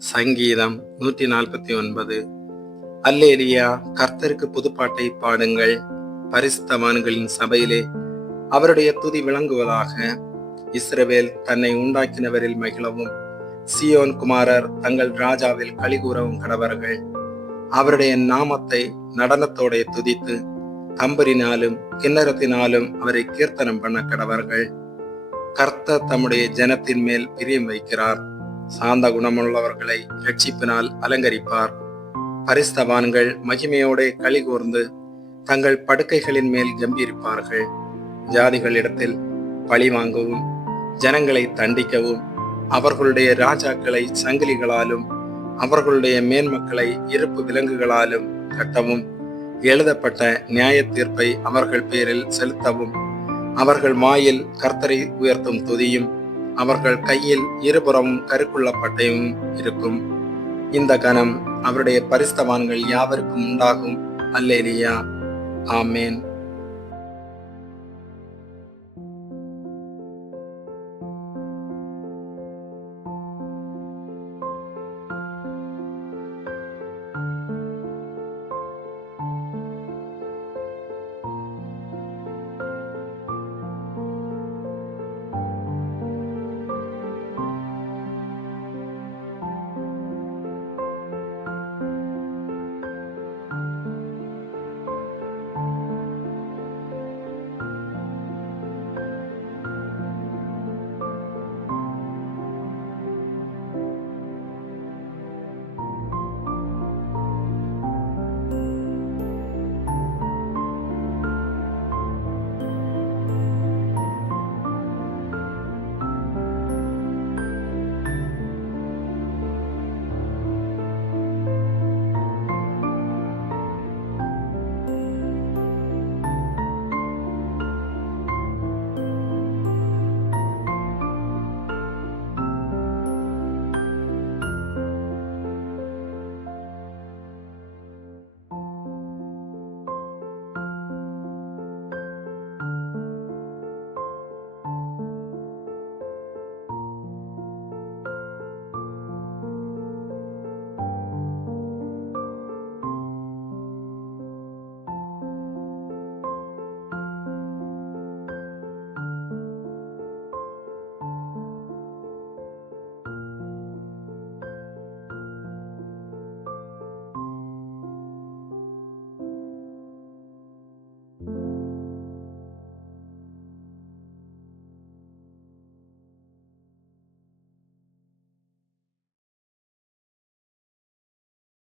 சங்கீதம் நூற்றி நாற்பத்தி ஒன்பது. அல்லேலியா கர்த்தருக்கு புதுப்பாட்டை பாடுங்கள். பரிசுத்தவான்களின் சபையிலே அவருடைய துதி விளங்குவதாக இஸ்ரவேல் தன்னை உண்டாக்கினவரில் மகிழவும். சியோன் குமாரர் தங்கள் ராஜாவில் கலிகூறவும் கடவர்கள். அவருடைய நாமத்தை நடனத்தோடைய துதித்து தம்பரினாலும் கிண்ணறத்தினாலும் அவரை கீர்த்தனம் பண்ண கடவர்கள். கர்த்தர் தம்முடைய ஜனத்தின் மேல் பிரியம் வைக்கிறார். சாந்த குணமுள்ளவர்களை ரட்சிப்பினால் அலங்கரிப்பார். பரிஸ்தவான்கள் மகிமையோட களி கூர்ந்து தங்கள் படுக்கைகளின் மேல் கம்பீரிப்பார்கள் ஜாதிகளிடத்தில் பழி வாங்கவும் ஜனங்களை தண்டிக்கவும் அவர்களுடைய ராஜாக்களை சங்கிலிகளாலும் அவர்களுடைய மேன்மக்களை இருப்பு விலங்குகளாலும் கட்டவும் எழுதப்பட்ட நியாய தீர்ப்பை அவர்கள் பேரில் செலுத்தவும் அவர்கள் மாயில் கர்த்தரை உயர்த்தும் துதியும் அவர்கள் கையில் இருபுறமும் கருக்குள்ள பட்டயமும் இருக்கும். இந்த கணம் அவருடைய பரிஸ்தவான்கள் யாவருக்கும் உண்டாகும். அல்லேலியா. ஆமேன்.